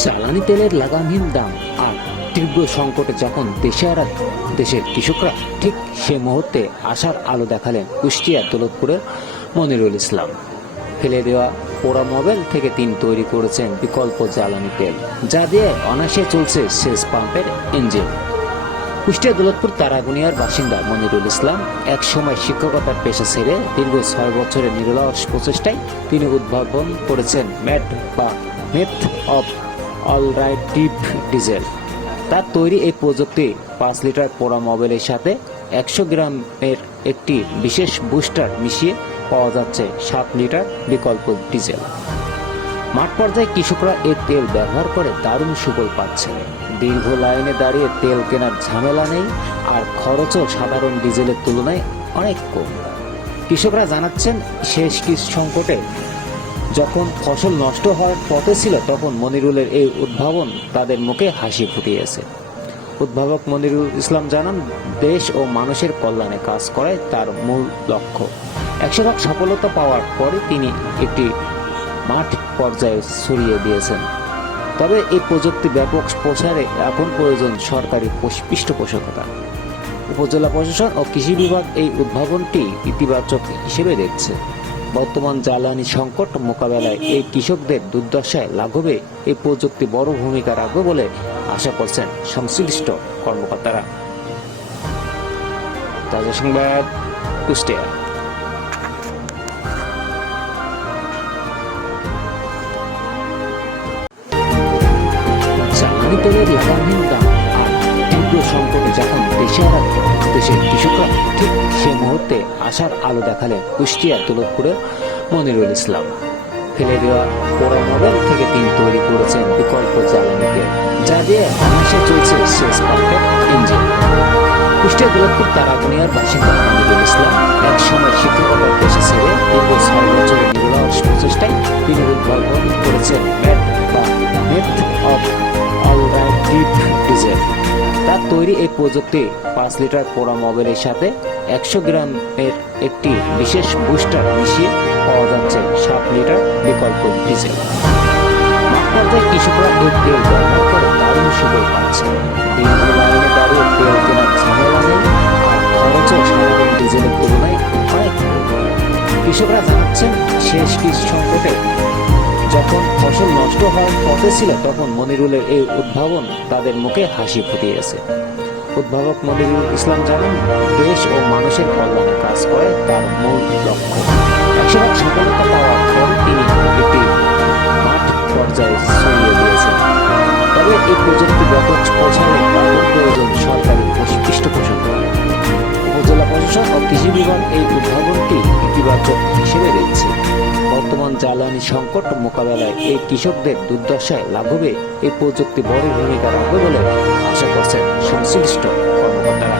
জ্বালানি তেলের লাগামহীন দাম আর তীব্র সংকটে যখন দেশের কৃষকরা, ঠিক সে মুহূর্তে আশার আলো দেখালেন কুষ্টিয়ার দৌলতপুরের মনিরুল ইসলাম। ফেলে দেওয়া পোড়া মোবাইল থেকে তিনি তৈরি করেছেন বিকল্প জ্বালানি তেল, যা দিয়ে অনায়াসে চলছে সেচ পাম্পের ইঞ্জিন। কুষ্টিয়া দৌলতপুর তারাগুনিয়ার বাসিন্দা মনিরুল ইসলাম এক সময় শিক্ষকতার পেশা ছেড়ে দীর্ঘ 6 বছরের নিরলস প্রচেষ্টায় তিনি উদ্ভাবন করেছেন মেথ অফ অলটারনেটিভ ডিজেল। তার তৈরি এই প্রযুক্তি 5 লিটার পোড়া মোবাইলের সাথে 100 গ্রামের একটি বিশেষ বুস্টার মিশিয়ে পাওয়া যাচ্ছে 7 লিটার বিকল্প ডিজেল। মাঠ পর্যায়ে কৃষকরা এই তেল ব্যবহার করে দারুণ সুফল পাচ্ছেন। দীর্ঘ লাইনে দাঁড়িয়ে তেল কেনার ঝামেলা নেই, আর খরচও সাধারণ ডিজেলের তুলনায় অনেক কম। কৃষকরা জানাচ্ছেন, শেষ কৃষি সংকটে যখন ফসল নষ্ট হওয়ার পথে ছিল, তখন মনিরুলের এই উদ্ভাবন তাদের মুখে হাসি ফুটিয়েছে। উদ্ভাবক মনিরুল ইসলাম জানান, দেশ ও মানুষের কল্যাণে কাজ করাই তার মূল লক্ষ্য। 100% সফলতা পাওয়ার পরে তিনি একটি মাঠ পর্যায়ে ছড়িয়ে দিয়েছেন। তবে এই প্রযুক্তি ব্যাপক প্রসারে এখন প্রয়োজন সরকারি পৃষ্ঠপোষকতা। উপজেলা প্রশাসন ও কৃষি বিভাগ এই উদ্ভাবনটি ইতিবাচক হিসেবে দেখছে। বর্তমান জ্বালানি সংকট মোকাবেলায় এই কৃষকদের দুর্দশায় লাঘবে এই প্রযুক্তি বড় ভূমিকা রাখবে বলে আশা করছেন সংশ্লিষ্ট কর্মকর্তারা। তাজা সংবাদ, কুষ্টিয়া। জ্বালানি তেলের লাগামহীন দাম আর তীব্র সংকটে যখন দেশের কৃষকরা, ঠিক সে মুহূর্তে আশার আলো দেখালেন কুষ্টিয়ার দৌলতপুরের মনিরুল ইসলাম। ফেলে দেওয়া পোড়া মোবাইল থেকে তিনি তৈরি করেছেন বিকল্প জ্বালানি তেল, যা দিয়ে অনায়াসে চলছে সেচ পাম্পের ইঞ্জিন। কুষ্টিয়া দৌলতপুর তারাগুনিয়ার বাসিন্দা মনিরুল ইসলাম এক সময় শিক্ষকতার পেশা ছেড়ে দীর্ঘ 6 বছরের নিরলস প্রচেষ্টায় তিনি উদ্ভাবন করেছেন মেথ অফ অলটারনেটিভ ডিজেল। তার তৈরি এই প্রযুক্তি 5 লিটার পোড়া মোবাইলের সাথে 100 গ্রামের একটি বিশেষ বুস্টার মিশিয়ে পাওয়া যাচ্ছে 7 লিটার বিকল্প ডিজেল। মাঠ পর্যায়ে কৃষকরা এই তেল ব্যবহার করে দারুণ সুফল পাচ্ছেন। দীর্ঘ লাইনে দাঁড়িয়ে তেল কেনার ঝামেলা নেই, আর খরচও সাধারণ ডিজেলের তুলনায় অনেক কম। কৃষকরা জানাচ্ছেন, শেষ কৃষি সংকটে যখন ফসল নষ্ট হওয়ার পথে ছিল, তখন মনিরুলের এই উদ্ভাবন তাদের মুখে হাসি ফুটিয়েছে। উদ্ভাবক মনিরুল ইসলাম জানান, দেশ ও মানুষের কল্যাণে কাজ করে তার মূল লক্ষ্য। 100% সফলতা পাওয়ার পর তিনি একটি মাঠ পর্যায়ে ছড়িয়ে দিয়েছেন। তবে এই প্রযুক্তি ব্যাপক প্রচারে এখন প্রয়োজন সরকারি পৃষ্ঠপোষকতা। উপজেলা প্রশাসন ও কৃষি বিভাগ এই উদ্ভাবনটি ইতিবাচক হিসেবে দেখছে। বর্তমান জ্বালানি সংকট মোকাবেলায় এই কৃষকদের দুর্দশায় লাঘবে এই প্রযুক্তি বড় ভূমিকা রাখবে বলে আশা করছেন সংশ্লিষ্ট কর্মকর্তারা।